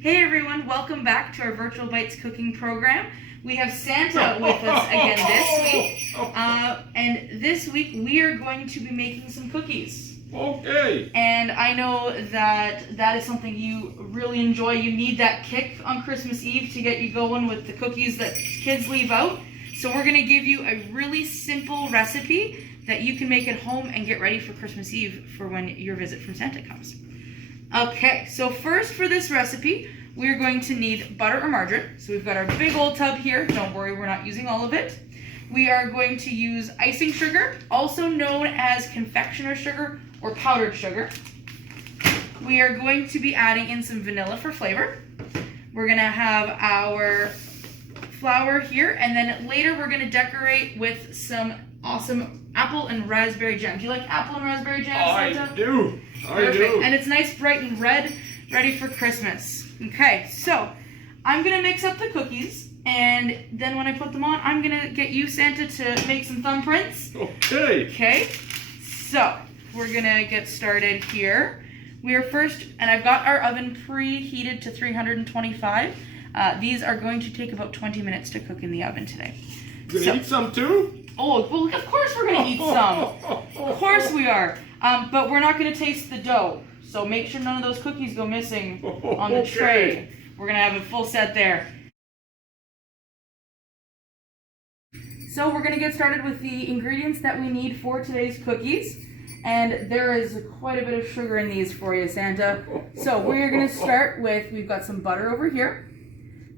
Hey everyone, welcome back to our Virtual Bites cooking program. We have Santa with us again this week. And this week we are going to be making some cookies. Okay. And I know that is something you really enjoy. You need that kick on Christmas Eve to get you going with the cookies that kids leave out. So we're going to give you a really simple recipe that you can make at home and get ready for Christmas Eve for when your visit from Santa comes. Okay, so first for this recipe, we're going to need butter or margarine. So we've got our big old tub here. Don't worry, we're not using all of it. We are going to use icing sugar, also known as confectioner's sugar or powdered sugar. We are going to be adding in some vanilla for flavor. We're going to have our flour here, and then later we're going to decorate with some awesome apple and raspberry jam. Do you like apple and raspberry jam, Santa? I do. Perfect. And it's nice, bright, and red, ready for Christmas. Okay, so I'm going to mix up the cookies, and then when I put them on, I'm going to get you, Santa, to make some thumbprints. Okay. Okay, so we're going to get started here. We are first, and I've got our oven preheated to 325. These are going to take about 20 minutes to cook in the oven today. You gonna eat some too? Oh, well, of course we're going to eat some. Of course we are. But we're not going to taste the dough. So make sure none of those cookies go missing on the tray. We're going to have a full set there. So we're going to get started with the ingredients that we need for today's cookies. And there is quite a bit of sugar in these for you, Santa. So we're going to start with, we've got some butter over here.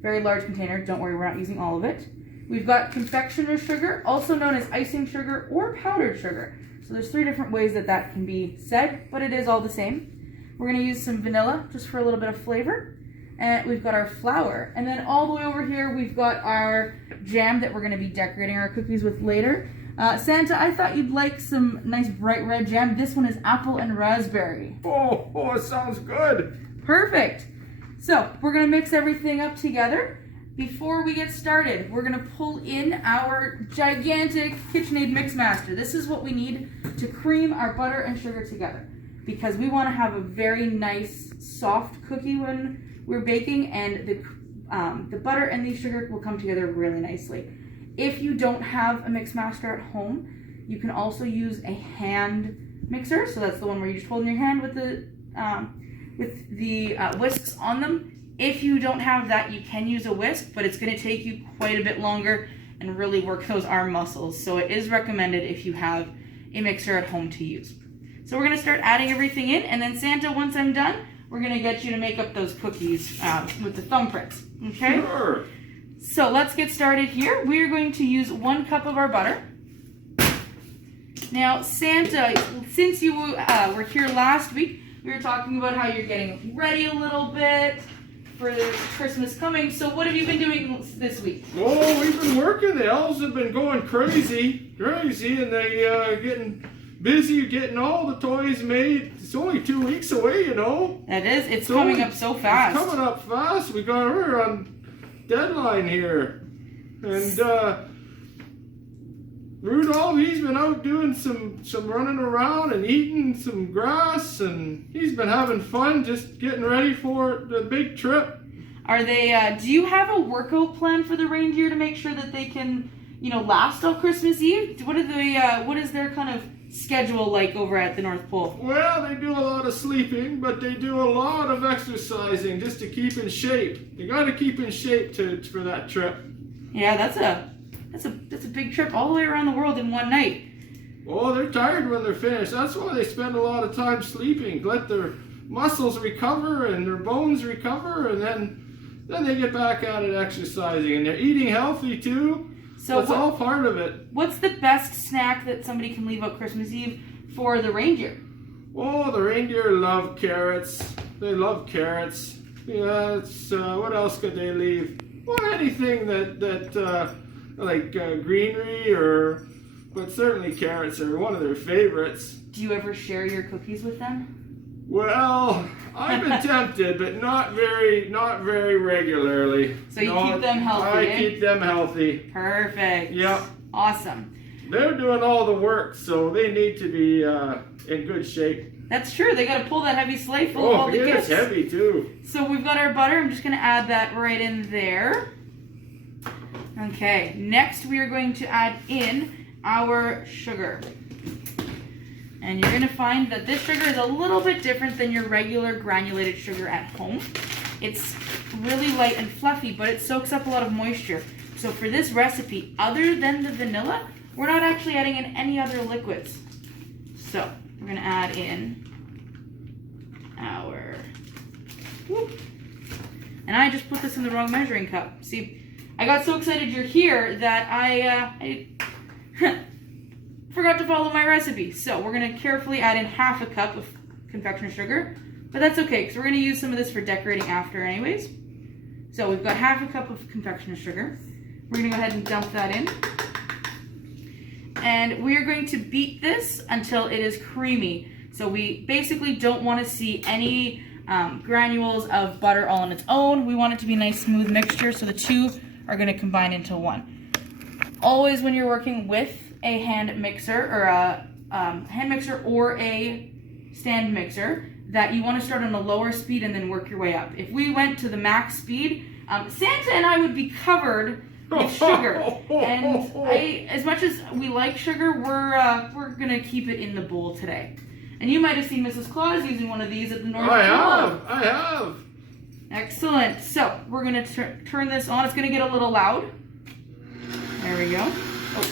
Very large container. Don't worry, we're not using all of it. We've got confectioner's sugar, also known as icing sugar or powdered sugar. So there's 3 different ways that can be said, but it is all the same. We're going to use some vanilla just for a little bit of flavor. And we've got our flour. And then all the way over here, we've got our jam that we're going to be decorating our cookies with later. Santa, I thought you'd like some nice bright red jam. This one is apple and raspberry. Oh, it sounds good. Perfect. So we're going to mix everything up together. Before we get started, we're going to pull in our gigantic KitchenAid Mix Master. This is what we need to cream our butter and sugar together, because we want to have a very nice soft cookie when we're baking, and the butter and the sugar will come together really nicely. If you don't have a Mix Master at home, you can also use a hand mixer. So that's the one where you just hold in your hand with the whisks on them. If you don't have that, you can use a whisk, but it's going to take you quite a bit longer and really work those arm muscles. So it is recommended if you have a mixer at home to use. So we're going to start adding everything in, and then Santa, once I'm done, we're going to get you to make up those cookies with the thumbprints. Okay? Sure. So let's get started here. We are going to use 1 cup of our butter. Now, Santa, since you were here last week, we were talking about how you're getting ready a little bit for Christmas coming. So what have you been doing this week? Oh, we've been working. The elves have been going crazy, and they getting busy getting all the toys made. It's only 2 weeks away, you know. That is. It's coming up so fast. It's coming up fast. We're on deadline here. And Rudolph, he's been out doing some running around and eating some grass, and he's been having fun just getting ready for the big trip. Are they, do you have a workout plan for the reindeer to make sure that they can, last till Christmas Eve? What is their kind of schedule like over at the North Pole? Well, they do a lot of sleeping, but they do a lot of exercising just to keep in shape. They got to keep in shape for that trip. Yeah, that's a big trip all the way around the world in one night. Oh, they're tired when they're finished. That's why they spend a lot of time sleeping. Let their muscles recover and their bones recover, and then they get back at it exercising. And they're eating healthy too. So that's all part of it. What's the best snack that somebody can leave out Christmas Eve for the reindeer? Oh, the reindeer love carrots. They love carrots. Yeah, it's, what else could they leave? Well, anything that like greenery, but certainly carrots are one of their favorites. Do you ever share your cookies with them? Well, I've been tempted, but not very regularly. So you keep them healthy. I keep them healthy. Perfect. Yep. Awesome. They're doing all the work, so they need to be in good shape. That's true. They got to pull that heavy sleigh full of all the gifts. It's heavy too. So we've got our butter. I'm just going to add that right in there. Okay. Next, we are going to add in our sugar. And you're going to find that this sugar is a little bit different than your regular granulated sugar at home. It's really light and fluffy, but it soaks up a lot of moisture. So for this recipe, other than the vanilla, we're not actually adding in any other liquids. So we're going to add in our... Whoop. And I just put this in the wrong measuring cup. See, I got so excited you're here that I forgot to follow my recipe. So we're going to carefully add in half a cup of confectioner sugar. But that's okay, because we're going to use some of this for decorating after anyways. So we've got half a cup of confectioner sugar. We're going to go ahead and dump that in. And we're going to beat this until it is creamy. So we basically don't want to see any granules of butter all on its own. We want it to be a nice smooth mixture, so the two are going to combine into one. Always when you're working with a hand mixer or a stand mixer, that you want to start on a lower speed and then work your way up. If we went to the max speed, Santa and I would be covered with sugar. And as much as we like sugar, we're gonna keep it in the bowl today. And you might have seen Mrs. Claus using one of these at the North Pole. I have. Excellent. So we're gonna turn this on. It's gonna get a little loud. There we go. Oh,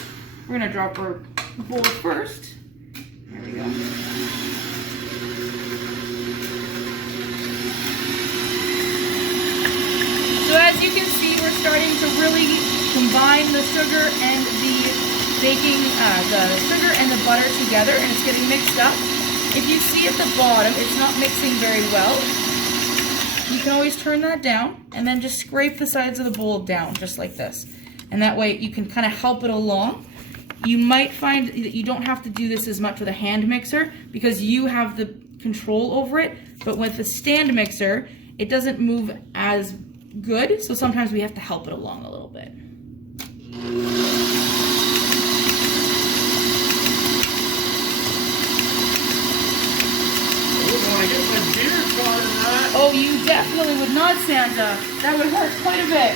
we're gonna drop our bowl first. There we go. So as you can see, we're starting to really combine the sugar and the sugar and the butter together, and it's getting mixed up. If you see at the bottom, it's not mixing very well. You can always turn that down and then just scrape the sides of the bowl down, just like this. And that way you can kind of help it along. You might find that you don't have to do this as much with a hand mixer because you have the control over it, but with the stand mixer, it doesn't move as good, so sometimes we have to help it along a little bit. Oh, you definitely would not, Santa. That would hurt quite a bit.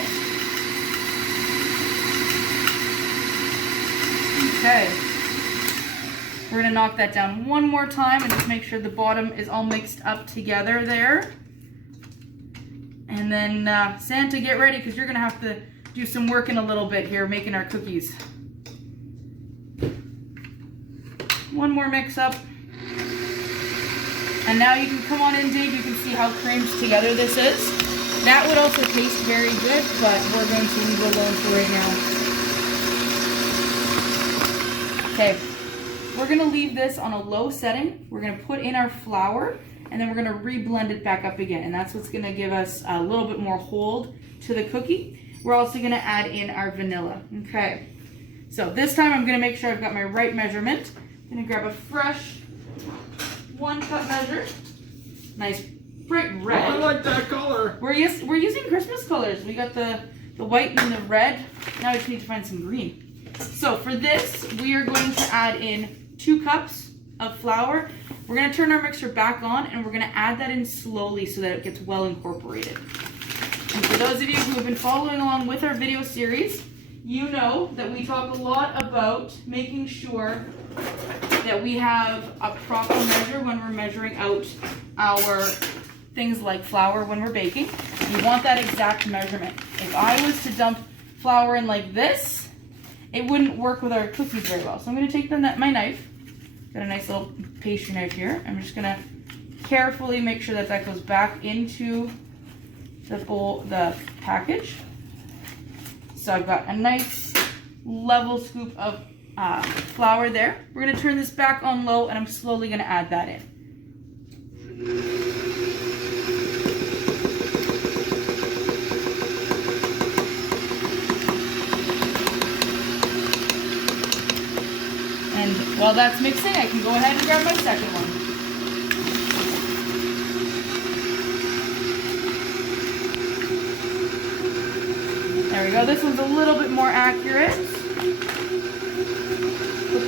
Okay. We're going to knock that down one more time and just make sure the bottom is all mixed up together there. And then, Santa, get ready, because you're going to have to do some work in a little bit here, making our cookies. One more mix up. And now you can come on in, Dave. You can see how creamed together this is. That would also taste very good, but we're going to leave it alone for right now. Okay. We're going to leave this on a low setting. We're going to put in our flour. And then we're going to re-blend it back up again. And that's what's going to give us a little bit more hold to the cookie. We're also going to add in our vanilla. Okay. So this time I'm going to make sure I've got my right measurement. I'm going to grab a fresh 1 cup measure. Nice bright red. Oh, I like that color. We're using Christmas colors. We got the white and the red. Now we just need to find some green. So for this, we are going to add in 2 cups of flour. We're going to turn our mixer back on and we're going to add that in slowly so that it gets well incorporated. And for those of you who have been following along with our video series, you know that we talk a lot about making sure that we have a proper measure when we're measuring out our things like flour when we're baking. You want that exact measurement. If I was to dump flour in like this, it wouldn't work with our cookies very well. So I'm going to take my knife. Got a nice little pastry knife here. I'm just going to carefully make sure that that goes back into the bowl, the package. So I've got a nice level scoop of flour there. We're going to turn this back on low and I'm slowly going to add that in. And while that's mixing, I can go ahead and grab my second one. There we go. This one's a little bit more accurate.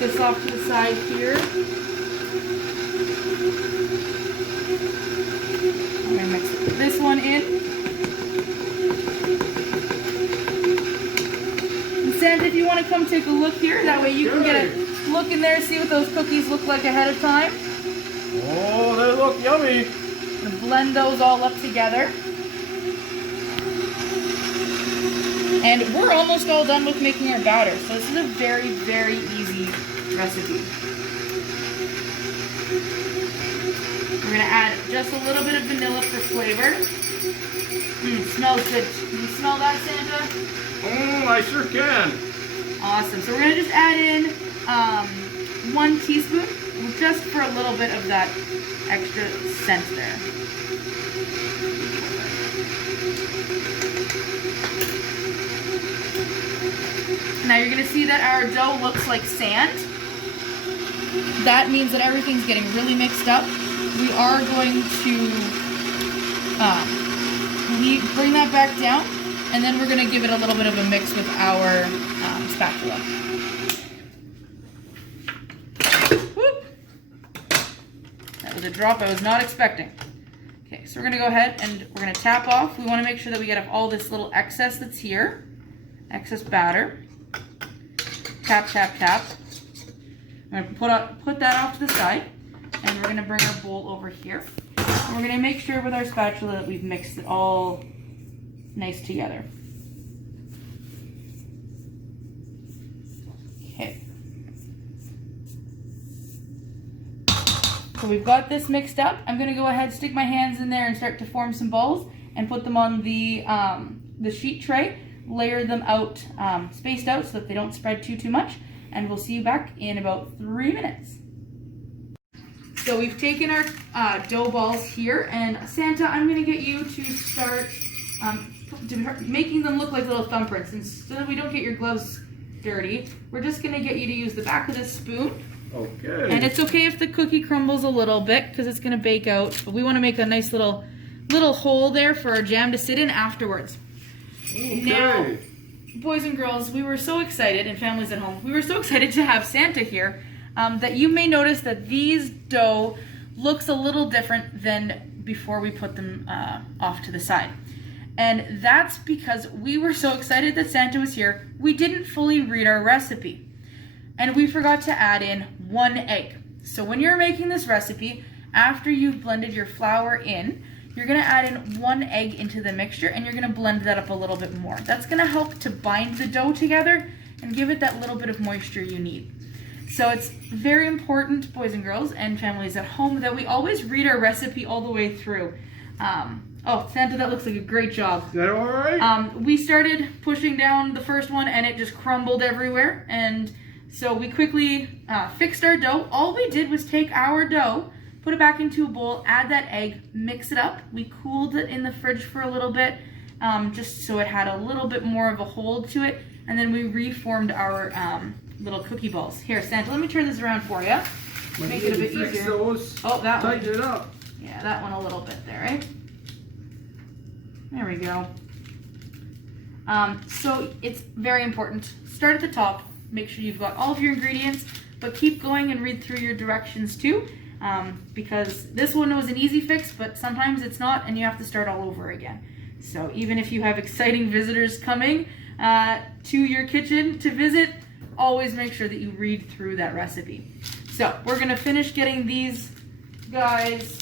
this off to the side here. I'm gonna mix this one in. And Santa, if you want to come take a look here, that way you can get a look in there, see what those cookies look like ahead of time. Oh, they look yummy. And blend those all up together. And we're almost all done with making our batter, so this is a very, very easy recipe. We're gonna add just a little bit of vanilla for flavor. Smells good. Can you smell that, Santa? Oh, I sure can. Awesome. So we're gonna just add in 1 teaspoon, just for a little bit of that extra scent there. Now you're gonna see that our dough looks like sand. That means that everything's getting really mixed up. We are going to bring that back down, and then we're gonna give it a little bit of a mix with our spatula. Whoop. That was a drop I was not expecting. Okay, so we're gonna go ahead and we're gonna tap off. We wanna make sure that we get off all this little excess that's here, excess batter. Tap, tap, tap. I'm gonna put that off to the side, and we're gonna bring our bowl over here. And we're gonna make sure with our spatula that we've mixed it all nice together. Okay. So we've got this mixed up. I'm gonna go ahead, stick my hands in there and start to form some balls and put them on the sheet tray. Layer them out, spaced out so that they don't spread too much. And we'll see you back in about 3 minutes. So we've taken our dough balls here, and Santa, I'm gonna get you to start making them look like little thumbprints. And so that we don't get your gloves dirty, we're just gonna get you to use the back of this spoon. Okay. And it's okay if the cookie crumbles a little bit because it's gonna bake out, but we wanna make a nice little hole there for our jam to sit in afterwards. Okay. Now, boys and girls, we were so excited, and families at home, we were so excited to have Santa here that you may notice that these dough looks a little different than before we put them off to the side. And that's because we were so excited that Santa was here, we didn't fully read our recipe. And we forgot to add in 1 egg. So when you're making this recipe, after you've blended your flour in, you're gonna add in 1 egg into the mixture, and you're gonna blend that up a little bit more. That's gonna help to bind the dough together and give it that little bit of moisture you need. So it's very important, boys and girls and families at home, that we always read our recipe all the way through. Oh, Santa, that looks like a great job. Is that all right? We started pushing down the first one, and it just crumbled everywhere. And so we quickly fixed our dough. All we did was take our dough, put it back into a bowl, add that egg, mix it up. We cooled it in the fridge for a little bit, just so it had a little bit more of a hold to it. And then we reformed our little cookie balls. Here, Santa, let me turn this around for you. Make it a bit easier. Those. Oh, that one. Tighten it up. Yeah, that one a little bit there, right? There we go. So it's very important. Start at the top. Make sure you've got all of your ingredients, but keep going and read through your directions too. Because this one was an easy fix, but sometimes it's not, and you have to start all over again. So even if you have exciting visitors coming to your kitchen to visit, always make sure that you read through that recipe. So we're gonna finish getting these guys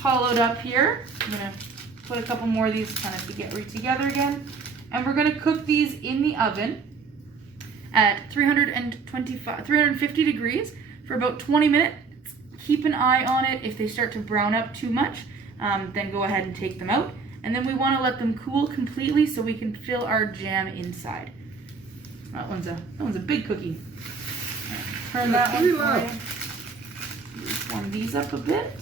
hollowed up here. I'm gonna put a couple more of these kind of to get together again. And we're gonna cook these in the oven at 350 degrees for about 20 minutes. Keep an eye on it. If they start to brown up too much, then go ahead and take them out. And then we want to let them cool completely so we can fill our jam inside. That one's a big cookie. Turn that one for you. Warm these up a bit.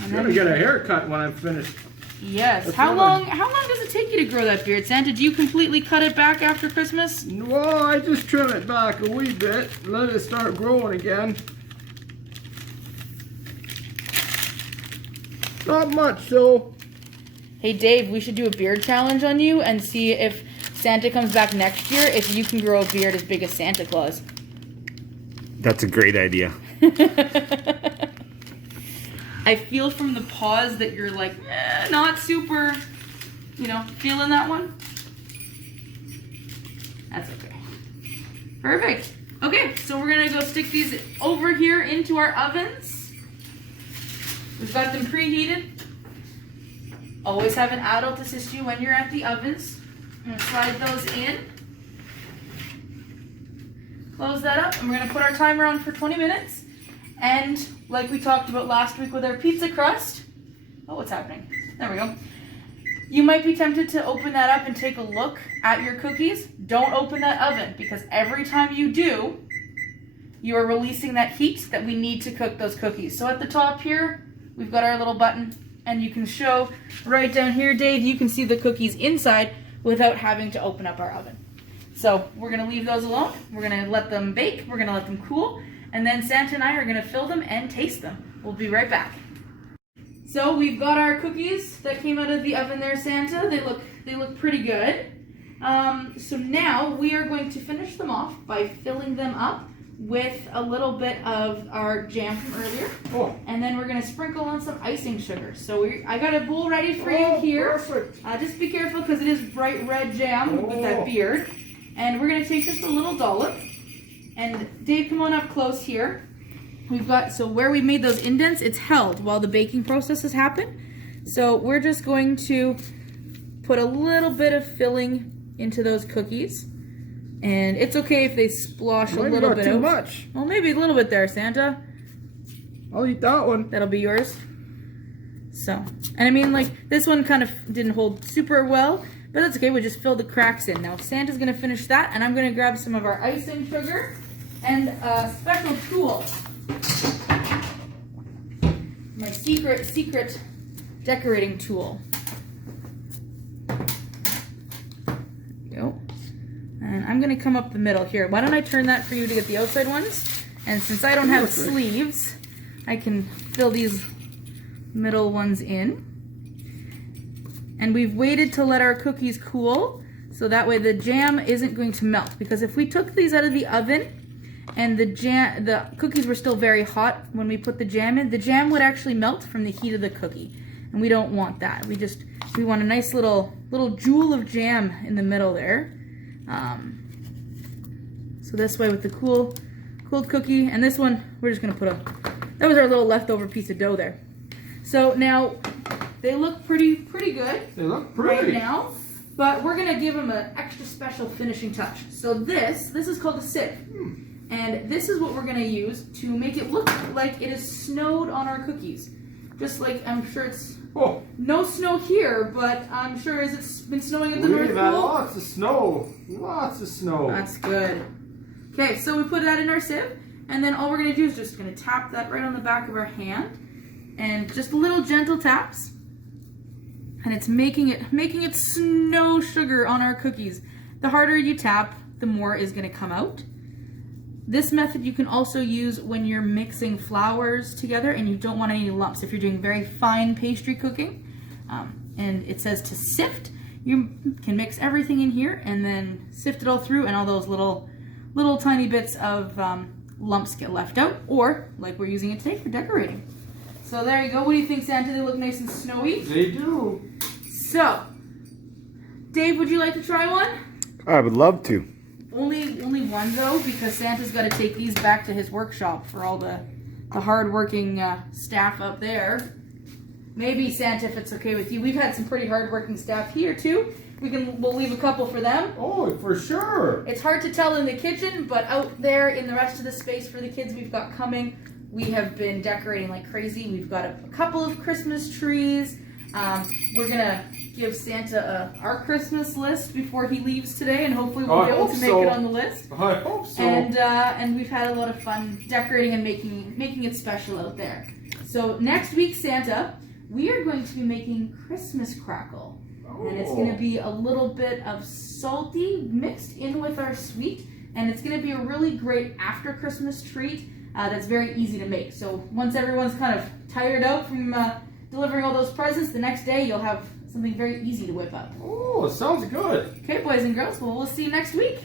I'm gonna get a haircut when I'm finished. Yes. How long does it take you to grow that beard, Santa? Do you completely cut it back after Christmas? Well, I just trim it back a wee bit, let it start growing again. Not much, so. Hey Dave, we should do a beard challenge on you and see if Santa comes back next year, if you can grow a beard as big as Santa Claus. That's a great idea. I feel from the pause that you're like, not super, feeling that one. That's okay. Perfect. Okay, so we're gonna go stick these over here into our ovens. We've got them preheated. Always have an adult assist you when you're at the ovens. I'm gonna slide those in. Close that up, and we're gonna put our timer on for 20 minutes. And like we talked about last week with our pizza crust, oh, what's happening? There we go. You might be tempted to open that up and take a look at your cookies. Don't open that oven, because every time you do, you are releasing that heat that we need to cook those cookies. So at the top here, we've got our little button, and you can show right down here, Dave, you can see the cookies inside without having to open up our oven. So we're gonna leave those alone. We're gonna let them bake, we're gonna let them cool, and then Santa and I are gonna fill them and taste them. We'll be right back. So we've got our cookies that came out of the oven there, Santa. They look pretty good. So now we are going to finish them off by filling them up with a little bit of our jam from earlier. Oh. And then we're gonna sprinkle on some icing sugar. So I got a bowl ready for you here. Perfect. Just be careful because it is bright red jam with that beard. And we're gonna take just a little dollop. And Dave, come on up close here. We've got, so where we made those indents, it's held while the baking process has happened. So we're just going to put a little bit of filling into those cookies. And it's okay if they splosh a little bit out. Too much. Well, maybe a little bit there, Santa. I'll eat that one. That'll be yours. So, and I mean, like, this one kind of didn't hold super well, but that's okay, we just fill the cracks in. Now, Santa's gonna finish that, and I'm gonna grab some of our icing sugar and a special tool. My secret decorating tool. There we go. And I'm gonna come up the middle here. Why don't I turn that for you to get the outside ones? And since I don't have sleeves, I can fill these middle ones in. And we've waited to let our cookies cool, so that way the jam isn't going to melt. Because if we took these out of the oven and the cookies were still very hot when we put the jam in, the jam would actually melt from the heat of the cookie. And we don't want that. We want a nice little jewel of jam in the middle there. So this way with the cooled cookie, and this one, we're just gonna put that was our little leftover piece of dough there. So now, they look pretty good. They look pretty right now, but we're gonna give them an extra special finishing touch. So this is called a sieve, and this is what we're gonna use to make it look like it is snowed on our cookies. Just like, I'm sure it's no snow here, but I'm sure as it's been snowing at the North Pole. Lots of snow. Lots of snow. That's good. Okay, so we put that in our sieve, and then all we're gonna do is just gonna tap that right on the back of our hand, and just little gentle taps. And it's making it snow sugar on our cookies. The harder you tap, the more is gonna come out. This method you can also use when you're mixing flours together and you don't want any lumps. If you're doing very fine pastry cooking, and it says to sift, you can mix everything in here and then sift it all through, and all those little tiny bits of lumps get left out, or like we're using it today for decorating. So there you go. What do you think, Santa? They look nice and snowy? They do. So, Dave, would you like to try one? I would love to. Only one though, because Santa's got to take these back to his workshop for all the hard-working staff up there. Maybe, Santa, if it's okay with you. We've had some pretty hard-working staff here too. We'll leave a couple for them. Oh, for sure. It's hard to tell in the kitchen, but out there in the rest of the space for the kids we've got coming, we have been decorating like crazy. We've got a couple of Christmas trees. We're gonna give Santa our Christmas list before he leaves today, and hopefully we'll be able to make it on the list. I hope so. And we've had a lot of fun decorating and making it special out there. So next week, Santa, we are going to be making Christmas crackle. And it's going to be a little bit of salty mixed in with our sweet, and it's going to be a really great after Christmas treat that's very easy to make. So once everyone's kind of tired out from delivering all those presents, the next day you'll have something very easy to whip up. Oh, sounds good. Okay, boys and girls, well, we'll see you next week.